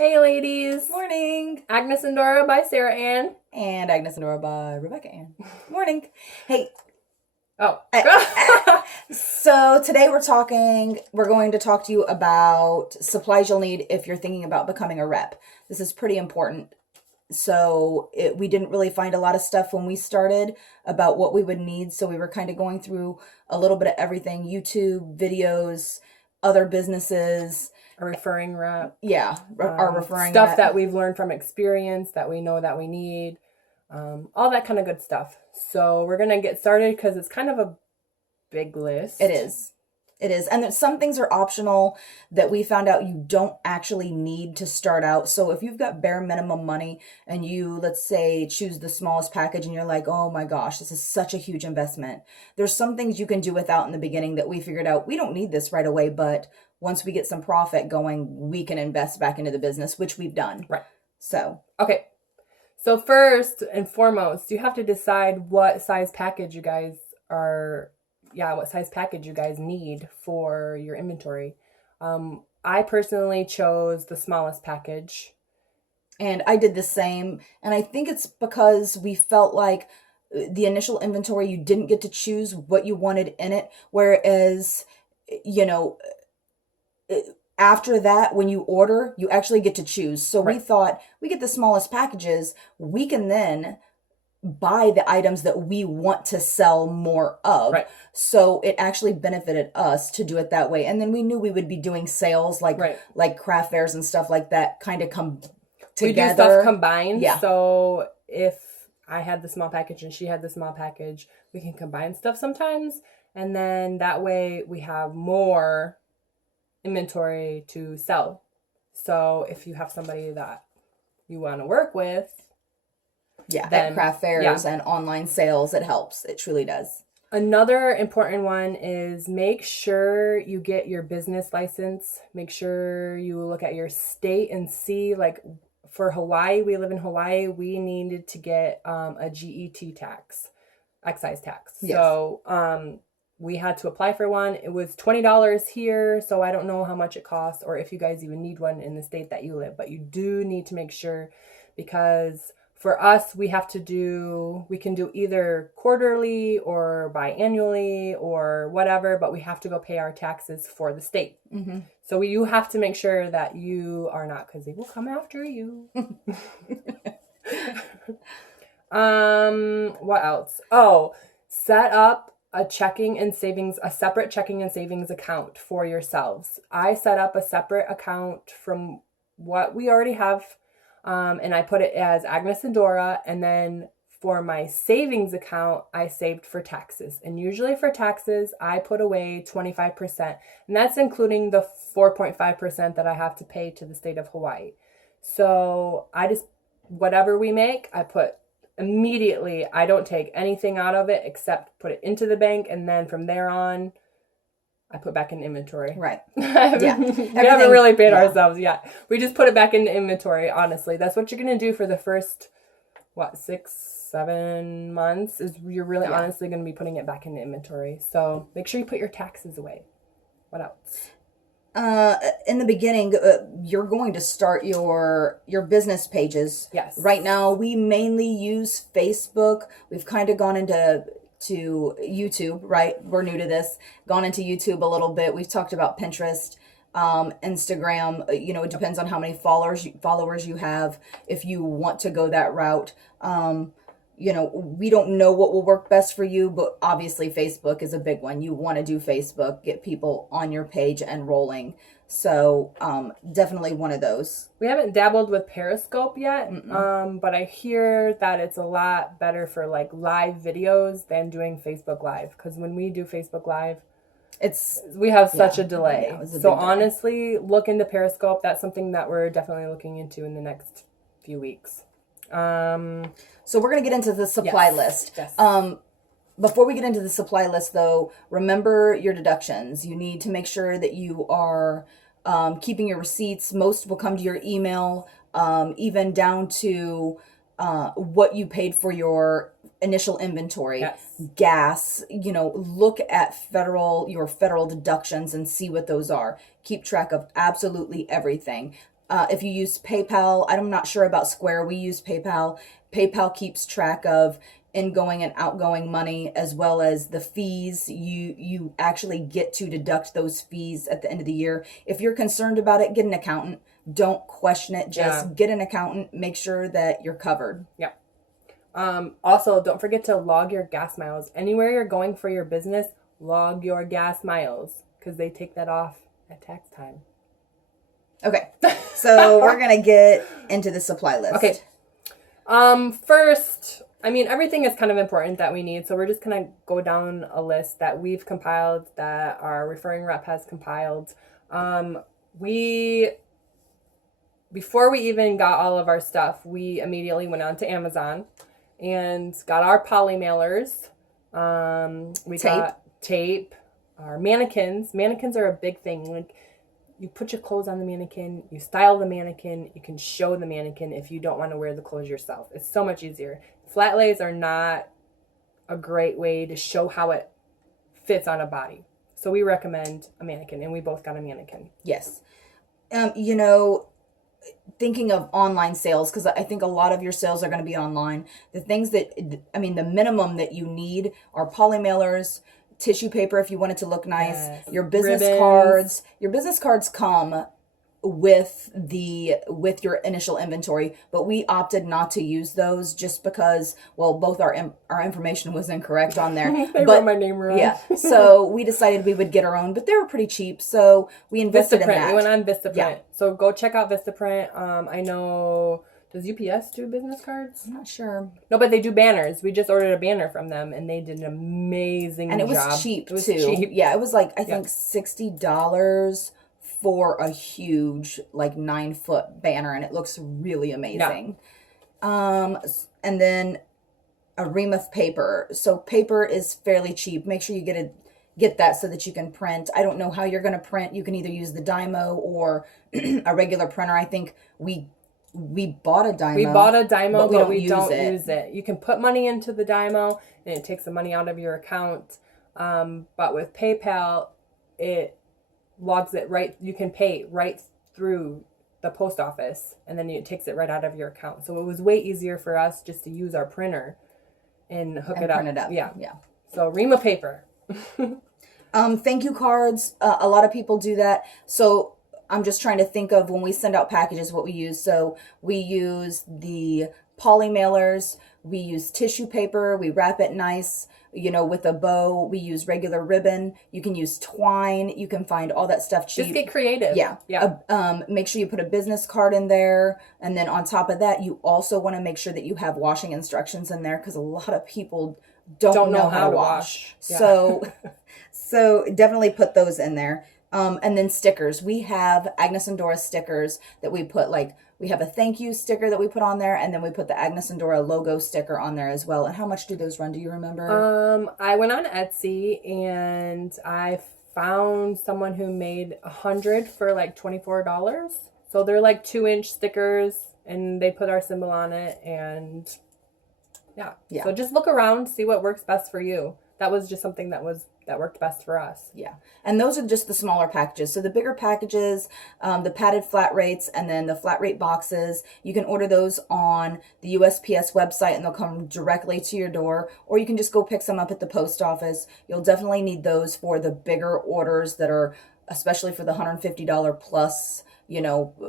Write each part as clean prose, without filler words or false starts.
Hey ladies! Morning. Agnes and Dora by Sara Anne. And Agnes and Dora by Rebecca Ann. Morning. Hey. Oh. So today we're going to talk to you about supplies you'll need if you're thinking about becoming a rep. This is pretty important. So we didn't really find a lot of stuff when we started about what we would need. So we were kind of going through a little bit of everything, YouTube, videos, other businesses. A referring rep. Yeah, our referring stuff rep. that we've learned from experience that we know that we need. All that kind of good stuff. So we're going to get started because it's kind of a big list. It is. And some things are optional that we found out you don't actually need to start out. So if you've got bare minimum money and you, let's say, choose the smallest package and you're like, oh my gosh, this is such a huge investment. There's some things you can do without in the beginning that we figured out we don't need this right away, but once we get some profit going, we can invest back into the business, which we've done. Right. So. Okay. So first and foremost, you have to decide what size package you guys need for your inventory. I personally chose the smallest package. And I did the same. And I think it's because we felt like the initial inventory, you didn't get to choose what you wanted in it. Whereas, after that, when you order, you actually get to choose. So Right. We thought we get the smallest packages, we can then buy the items that we want to sell more of. Right. So it actually benefited us to do it that way. And then we knew we would be doing sales like craft fairs and stuff like that kind of come together. We do stuff combined. Yeah. So if I had the small package and she had the small package, we can combine stuff sometimes. And then that way we have more inventory to sell. So if you have somebody that you want to work with, at craft fairs and online sales, it helps. It truly does. Another important one is make sure you get your business license. Make sure you look at your state and see, like for Hawaii, we live in Hawaii, we needed to get a GET tax, excise tax. Yes. So we had to apply for one. It was $20 here, so I don't know how much it costs or if you guys even need one in the state that you live, but you do need to make sure, because for us, we can do either quarterly or biannually or whatever, but we have to go pay our taxes for the state. Mm-hmm. So you have to make sure that you are not, because they will come after you. What else? Oh, set up a separate checking and savings account for yourselves. I set up a separate account from what we already have. And I put it as Agnes and Dora. And then for my savings account, I saved for taxes. And usually for taxes, I put away 25%. And that's including the 4.5% that I have to pay to the state of Hawaii. So whatever we make, I put immediately. I don't take anything out of it except put it into the bank. And then from there on, I put back in inventory. Right. We haven't really paid ourselves yet. We just put it back into inventory, honestly. That's what you're going to do for the first, 6-7 months is you're really honestly going to be putting it back into inventory. So make sure you put your taxes away. What else? In the beginning, you're going to start your business pages. Yes. Right now, we mainly use Facebook. We've kind of gone into YouTube, right? We're new to this. Gone into YouTube a little bit. We've talked about Pinterest, Instagram. It depends on how many followers you have. If you want to go that route, we don't know what will work best for you, but obviously Facebook is a big one. You want to do Facebook, get people on your page and rolling. So definitely one of those. We haven't dabbled with Periscope yet, but I hear that it's a lot better for like live videos than doing Facebook Live. Because when we do Facebook Live, we have such a delay. Yeah, so honestly, look into Periscope. That's something that we're definitely looking into in the next few weeks. So we're going to get into the supply list. Yes. Before we get into the supply list, though, remember your deductions. You need to make sure that you are keeping your receipts. Most will come to your email, even down to what you paid for your initial inventory. Yes. Gas, look at your federal deductions and see what those are. Keep track of absolutely everything. If you use PayPal, I'm not sure about Square. We use PayPal. PayPal keeps track of ingoing and outgoing money, as well as the fees. You actually get to deduct those fees at the end of the year. If you're concerned about it, get an accountant. Don't question it. Just get an accountant. Make sure that you're covered. Yeah. Also, don't forget to log your gas miles. Anywhere you're going for your business, log your gas miles, because they take that off at tax time. Okay. So we're going to get into the supply list. Okay. First, I mean, everything is kind of important that we need. So we're just going to go down a list that we've compiled, that our referring rep has compiled. Before we even got all of our stuff, we immediately went on to Amazon and got our poly mailers. We got tape, our mannequins. Mannequins are a big thing. Like, you put your clothes on the mannequin, you style the mannequin, you can show the mannequin if you don't want to wear the clothes yourself. It's so much easier. Flat lays are not a great way to show how it fits on a body. So we recommend a mannequin, and we both got a mannequin. Yes. Thinking of online sales, because I think a lot of your sales are going to be online. The minimum that you need are poly mailers, tissue paper if you want it to look nice, your business cards. Your business cards come with your initial inventory, but we opted not to use those just because, well, both our information was incorrect on there. They wrote my name wrong. Yeah, so we decided we would get our own, but they were pretty cheap, so we invested in that. We went on Vistaprint. Yeah. So go check out Vistaprint. I know, does UPS do business cards? I'm not sure. No, but they do banners. We just ordered a banner from them, and they did an amazing job. And it was cheap, too. Cheap. Yeah, it was like, I think $60 for a huge, like, 9-foot banner, and it looks really amazing. Yeah. And then a ream of paper. So paper is fairly cheap. Make sure you get that so that you can print. I don't know how you're going to print. You can either use the Dymo or a regular printer. I think we bought a Dymo. We bought a Dymo, but we don't use it. You can put money into the Dymo, and it takes the money out of your account. But with PayPal, it logs it right. You can pay right through the post office, and then it takes it right out of your account. So it was way easier for us just to use our printer and print it up. Yeah. So ream of paper. Thank you cards. A lot of people do that. So I'm just trying to think of when we send out packages, what we use. So we use the poly mailers. We use tissue paper. We wrap it nice, with a bow. We use regular ribbon. You can use twine. You can find all that stuff cheap. Just get creative. Yeah. Make sure you put a business card in there. And then on top of that, you also want to make sure that you have washing instructions in there, because a lot of people don't know how to wash. Yeah. So definitely put those in there. And then stickers. We have Agnes and Dora stickers that we put, we have a thank you sticker that we put on there, and then we put the Agnes and Dora logo sticker on there as well. And how much do those run? Do you remember? I went on Etsy and I found someone who made 100 for like $24. So they're like 2-inch stickers, and they put our symbol on it, and yeah. So just look around, see what works best for you. That was just something that worked best for us. Yeah. And those are just the smaller packages. So the bigger packages, the padded flat rates, and then the flat rate boxes, you can order those on the USPS website, and they'll come directly to your door, or you can just go pick some up at the post office. You'll definitely need those for the bigger orders that are, especially for the $150 plus,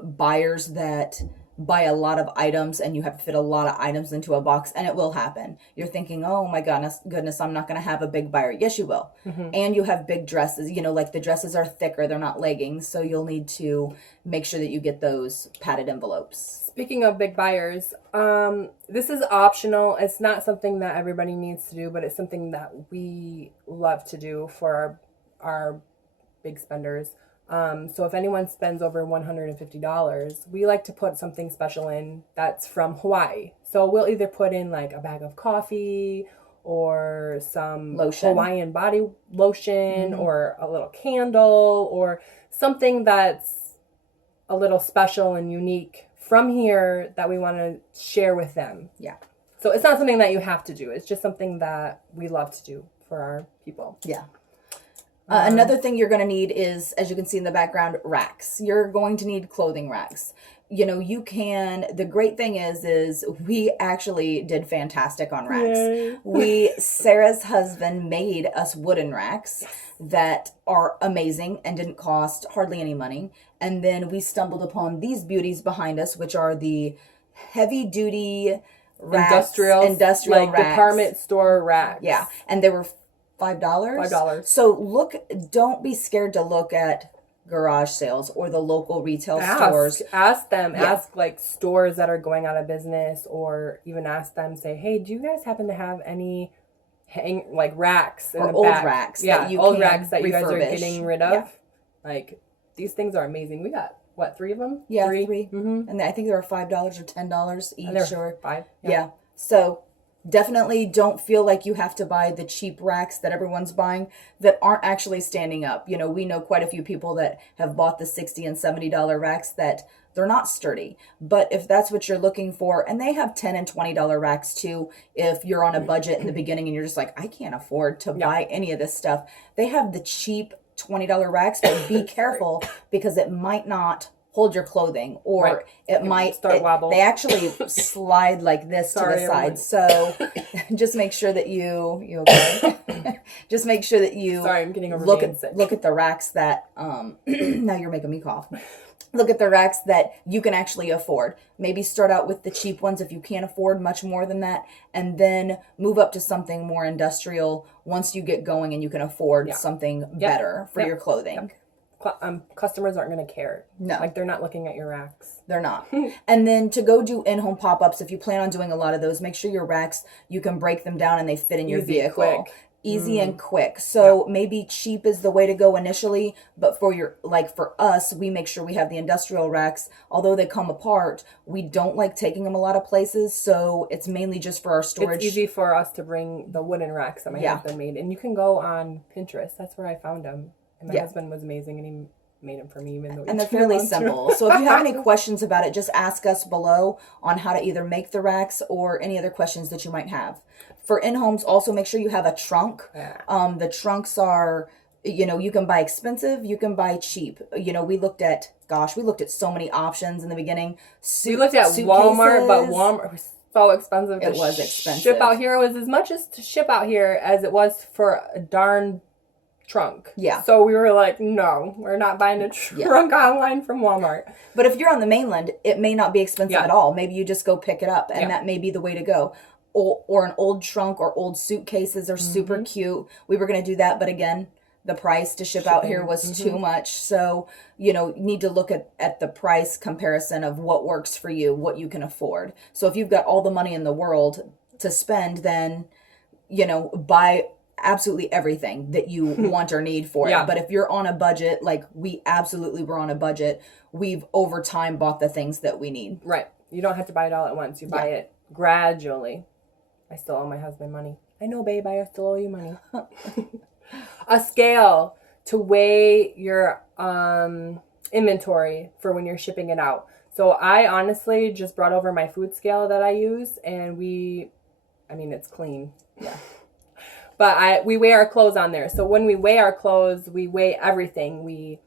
buyers that buy a lot of items, and you have to fit a lot of items into a box, and it will happen. You're thinking, oh my goodness, I'm not going to have a big buyer. Yes, you will. Mm-hmm. And you have big dresses, like the dresses are thicker. They're not leggings. So you'll need to make sure that you get those padded envelopes. Speaking of big buyers, this is optional. It's not something that everybody needs to do, but it's something that we love to do for our big spenders. So if anyone spends over $150, we like to put something special in that's from Hawaii. So we'll either put in like a bag of coffee or some Hawaiian body lotion, mm-hmm. or a little candle, or something that's a little special and unique from here that we want to share with them. Yeah. So it's not something that you have to do. It's just something that we love to do for our people. Yeah. Another thing you're going to need is, as you can see in the background, racks. You're going to need clothing racks. The great thing is we actually did fantastic on racks. Yay. Sarah's husband made us wooden racks that are amazing and didn't cost hardly any money. And then we stumbled upon these beauties behind us, which are the heavy duty racks, industrial like racks. Department store racks. Yeah. And they were $5. $5. So don't be scared to look at garage sales or the local retail stores. Ask them. Yeah. Ask like stores that are going out of business, or even ask them, say, hey, do you guys happen to have any racks in or the old back? racks old racks that you guys are getting rid of? Yeah. Like, these things are amazing. We got, what, 3 of them? Yeah, 3. Mm-hmm. And I think they were $5 or $10 each. And they're 5. Yeah. So definitely don't feel like you have to buy the cheap racks that everyone's buying that aren't actually standing up. We know quite a few people that have bought the $60 and $70 racks that they're not sturdy. But if that's what you're looking for, and they have $10 and $20 racks too, if you're on a budget in the beginning and you're just like, I can't afford to buy any of this stuff. They have the cheap $20 racks, but be careful because it might not hold your clothing, or it might start wobble. They actually slide like this to the side. So just make sure that you okay? Just make sure that you I'm getting over look sick. at the racks that now you're making me cough. Look at the racks that you can actually afford. Maybe start out with the cheap ones if you can't afford much more than that, and then move up to something more industrial once you get going and you can afford something better for your clothing. Yep. Customers aren't going to care. No. Like, they're not looking at your racks. They're not. And then to go do in-home pop-ups, if you plan on doing a lot of those, make sure your racks, you can break them down and they fit in your vehicle. Easy and quick. So maybe cheap is the way to go initially, but for us, we make sure we have the industrial racks. Although they come apart, we don't like taking them a lot of places, so it's mainly just for our storage. It's easy for us to bring the wooden racks that my husband made. And you can go on Pinterest. That's where I found them. And my husband was amazing, and he made them for me, even though. And they're fairly simple. So if you have any questions about it, just ask us below on how to either make the racks or any other questions that you might have. For in-homes, also make sure you have a trunk. Yeah. The trunks are, you can buy expensive, you can buy cheap. We looked at so many options in the beginning. We looked at Walmart, but Walmart was so expensive. It was expensive. Ship out here was as much as to ship out here as it was for a darn trunk. Yeah. So we were like, no, we're not buying a trunk online from Walmart. But if you're on the mainland, it may not be expensive at all. Maybe you just go pick it up, and that may be the way to go. Or an old trunk or old suitcases are super cute. We were going to do that, but again, the price to ship out here was too much. So, you need to look at the price comparison of what works for you, what you can afford. So if you've got all the money in the world to spend, then, buy absolutely everything that you want or need for it. But if you're on a budget, like we absolutely were on a budget, we've over time bought the things that we need. Right. You don't have to buy it all at once. You buy it gradually. I still owe my husband money. I know, babe, I still owe you money. A scale to weigh your inventory for when you're shipping it out. So I honestly just brought over my food scale that I use, and it's clean. Yeah. But we weigh our clothes on there. So when we weigh our clothes, we weigh everything. We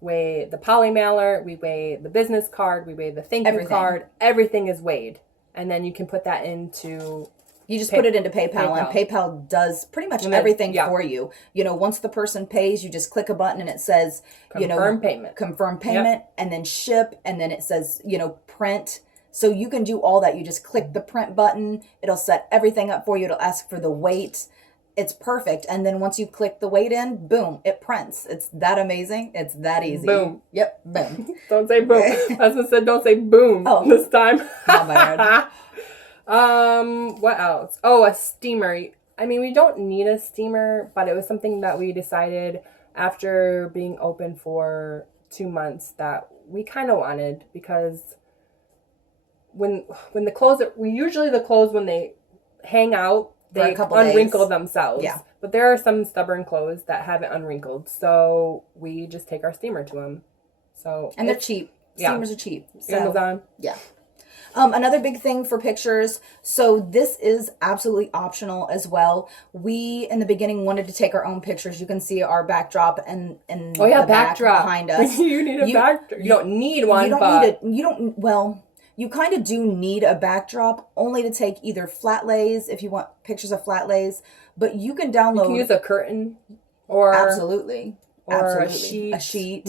weigh the poly mailer, we weigh the business card, we weigh the thank you card. Everything is weighed. And then you can put that into... You just put it into PayPal, and PayPal does pretty much everything for you. Once the person pays, you just click a button and it says, confirm payment, and then ship, and then it says, print. So you can do all that. You just click the print button. It'll set everything up for you. It'll ask for the weight. It's perfect. And then once you click the weight in, boom, it prints. It's that amazing. It's that easy. Boom. Yep, boom. Don't say boom. Husband said don't say boom this time. Oh, my God. What else? Oh, a steamer. We don't need a steamer, but it was something that we decided after being open for 2 months that we kind of wanted, because when the clothes, the clothes when they hang out, they unwrinkle themselves. Yeah. But there are some stubborn clothes that haven't unwrinkled, so we just take our steamer to them. So and they're cheap. Steamers are cheap. So, Amazon. Yeah. Another big thing for pictures. So this is absolutely optional as well. We in the beginning wanted to take our own pictures. You can see our backdrop and Oh yeah, the back backdrop behind us. You need a backdrop. You don't need one, You don't but need it. You don't. Well, you kind of do need a backdrop only to take either flat lays if you want pictures of flat lays. But you can download. you can use a curtain or Absolutely. or Absolutely. a sheet.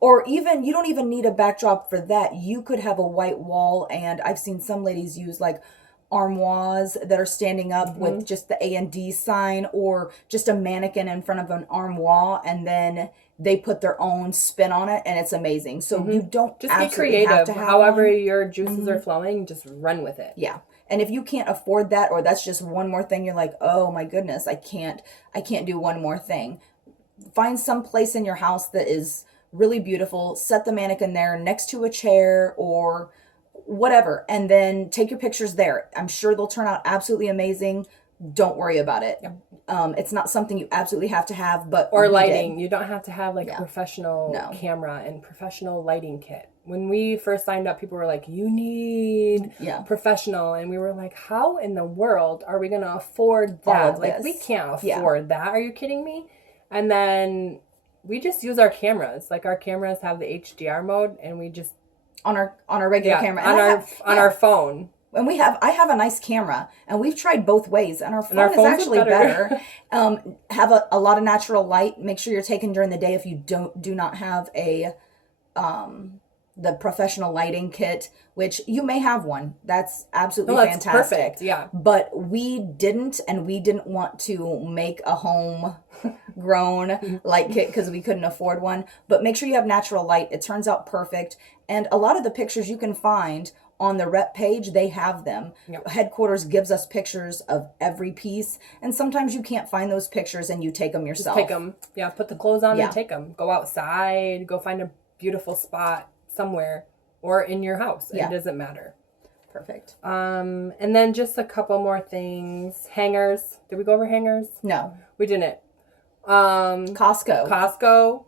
Or even, you don't even need a backdrop for that. You could have a white wall, and I've seen some ladies use like armoires that are standing up with just the A&D sign, or just a mannequin in front of an armoire, and then they put their own spin on it, and it's amazing. So you don't Just be absolutely creative. have to have However one. your juices are flowing, just run with it. Yeah. And if you can't afford that, or that's just one more thing, you're like, oh my goodness, I can't do one more thing. Find some place in your house that is really beautiful. Set the mannequin there next to a chair or whatever, and then take your pictures there. I'm sure they'll turn out absolutely amazing. Don't worry about it. It's not something you absolutely have to have, but or lighting. You don't have to have like a Yeah. professional No. camera and professional lighting kit. When we first signed up, people were like, you need professional. And we were like, how in the world are we going to afford All that? of Like, this. we can't afford that. Are you kidding me? And then we just use our cameras. Like, our cameras have the HDR mode, and we just on our regular camera. on our phone. And I have a nice camera, and we've tried both ways, and our phone is phones are actually better. Have a lot of natural light. Make sure you're taken during the day if you do not have a the professional lighting kit, which you may have one. That's absolutely that's fantastic. perfect. Yeah. But we didn't, and we didn't want to make a home grown light kit because we couldn't afford one. But make sure you have natural light. It turns out perfect. And a lot of the pictures you can find on the rep page, they have them. Yep. Headquarters gives us pictures of every piece, and sometimes you can't find those pictures and you take them yourself. Just take them. Yeah, put the clothes on and take them. Go outside, go find a beautiful spot somewhere or in your house. It doesn't matter. Perfect. And then just a couple more things. Hangers. Did we go over hangers? No. We didn't. Costco.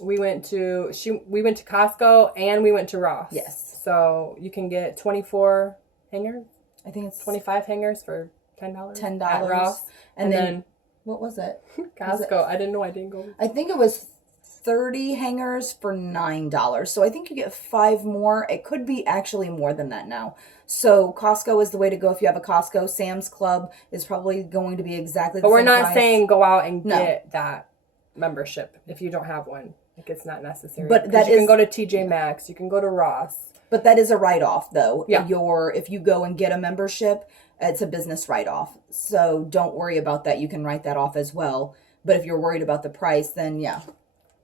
We went to Costco and we went to Ross. Yes. So you can get 24 hangers. I think it's 25 hangers for $10. $10 at Ross. And then what was it? Costco. I didn't know. I didn't go. I think it was 30 hangers for $9. So I think you get 5 more. It could be actually more than that now. So Costco is the way to go if you have a Costco. Sam's Club is probably going to be exactly the same But we're not price. saying go out and get that membership if you don't have one. Like, it's not necessary. But that you can go to TJ Maxx. You can go to Ross. But that is a write-off, though. Yeah. If you go and get a membership, it's a business write-off. So don't worry about that. You can write that off as well. But if you're worried about the price, then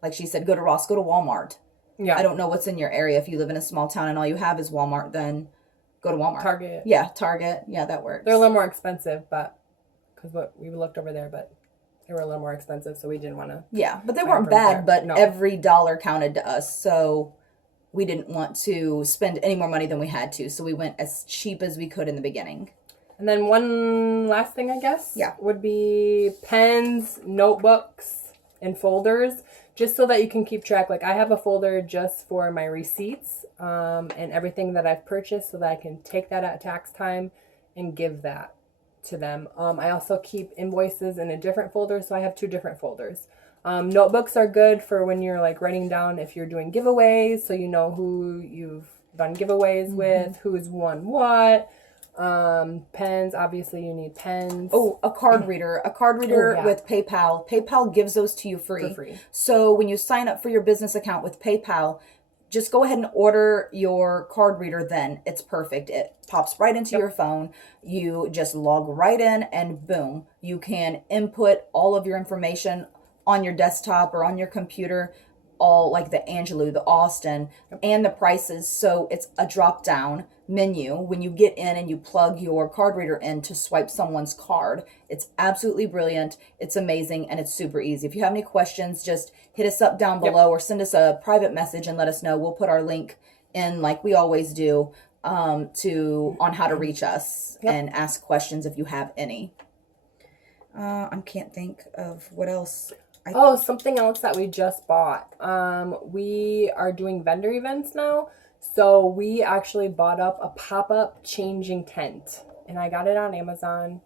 like she said, go to Ross, go to Walmart. Yeah. I don't know what's in your area. If you live in a small town and all you have is Walmart, then go to Walmart. Target. Yeah, Target. Yeah, that works. They're a little more expensive, but because we looked over there, but they were a little more expensive, so we didn't want to. Yeah, but they weren't bad, but every dollar counted to us, so we didn't want to spend any more money than we had to, so we went as cheap as we could in the beginning. And then one last thing, I guess, yeah, would be pens, notebooks, and folders, just so that you can keep track. Like, I have a folder just for my receipts and everything that I've purchased, so that I can take that at tax time and give that to them. I also keep invoices in a different folder, so I have 2 different folders. Notebooks are good for when you're like writing down if you're doing giveaways, so you know who you've done giveaways with, who's won what. Pens, obviously you need pens. Oh, a card reader. With PayPal. PayPal gives those to you free. For free. So when you sign up for your business account with PayPal, just go ahead and order your card reader then. It's perfect. It pops right into your phone. You just log right in and boom, you can input all of your information on your desktop or on your computer, all like the Angelou, the Austin, and the prices. So it's a drop down menu when you get in and you plug your card reader in to swipe someone's card. It's absolutely brilliant. It's amazing, and it's super easy. If you have any questions, just hit us up down below or send us a private message and let us know. We'll put our link in like we always do on how to reach us and ask questions if you have any. I can't think of what else. Something else that we just bought. We are doing vendor events now. So we actually bought up a pop-up changing tent, and I got it on Amazon.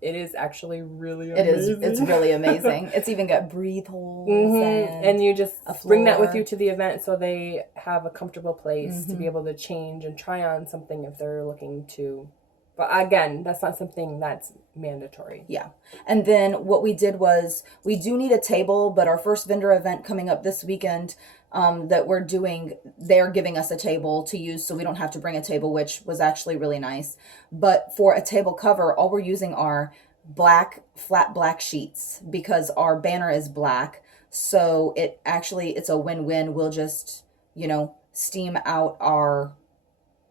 It is actually really amazing. It's really amazing. It's even got breathe holes and you just a floor. bring that with you to the event so they have a comfortable place to be able to change and try on something if they're looking to. But again, that's not something that's mandatory. Yeah. And then what we did was, we do need a table, but our first vendor event coming up this weekend that we're doing, they're giving us a table to use so we don't have to bring a table, which was actually really nice. But for a table cover, all we're using are flat black sheets because our banner is black. So it's a win-win. We'll just, steam out our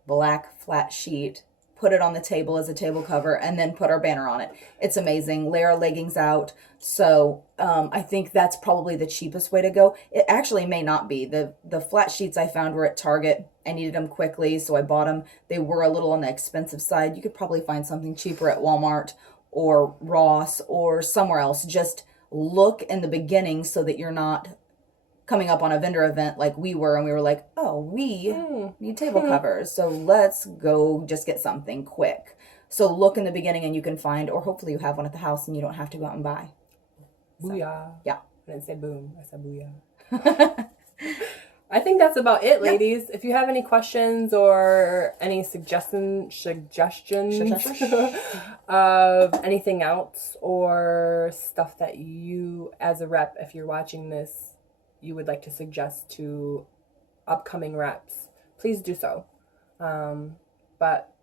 black flat sheet, put it on the table as a table cover, and then put our banner on it. It's amazing. Lay our leggings out. So I think that's probably the cheapest way to go. It actually may not be. The flat sheets I found were at Target. I needed them quickly, so I bought them. They were a little on the expensive side. You could probably find something cheaper at Walmart or Ross or somewhere else. Just look in the beginning so that you're not coming up on a vendor event like we were, and we were like, oh, we need table covers, so let's go just get something quick. So look in the beginning and you can find, or hopefully you have one at the house and you don't have to go out and buy. Booyah. So, yeah. I didn't say boom, I said booyah. I think that's about it, ladies. Yeah. If you have any questions or any suggestions of anything else or stuff that you, as a rep, if you're watching this, you would like to suggest to upcoming reps, please do so. But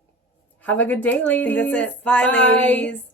have a good day, ladies. I think that's it. Bye, ladies.